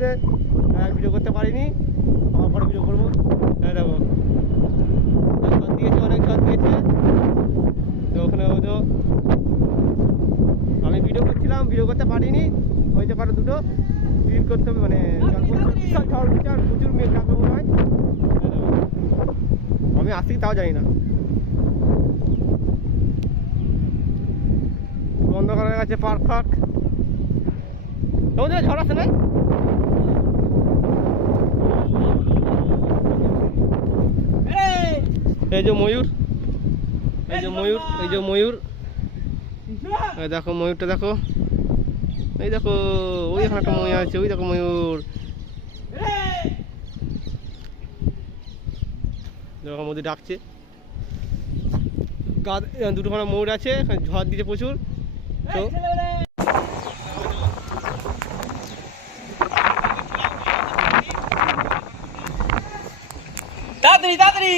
এসছে, ভিডিও করতে পারিনি, আমার পরে ভিডিও করবো। দেখো জল দিয়েছে, অনেক জল দিয়েছে। তো ওখানে হয়তো আমি ভিডিও করছিলাম, ভিডিও করতে পারিনি, হইতে পারে দুটো ডিলিট করতে হবে। মানে জল পড়ছে, বিশাল ঝড় উঠছে আর প্রচুর মেঘ ডাকবে মনে হয়। আমি আসছি তাও জানি না। বন্ধ করা গেছে পার্ক ফার্ক। তোমাদের ঝড় আসে নাই? এই যে ময়ূর, এই যে ময়ূর, এই যে ময়ূর, দেখো ময়ূরটা দেখো, এই দেখো ওই এখানে একটা ময়ূর আছে, ওই দেখো ময়ূর। দেখো মধ্যে ডাকছে, দুটো খানা ময়ূর আছে, ঝড় দিচ্ছে প্রচুর। তো তাড়াতাড়ি তাড়াতাড়ি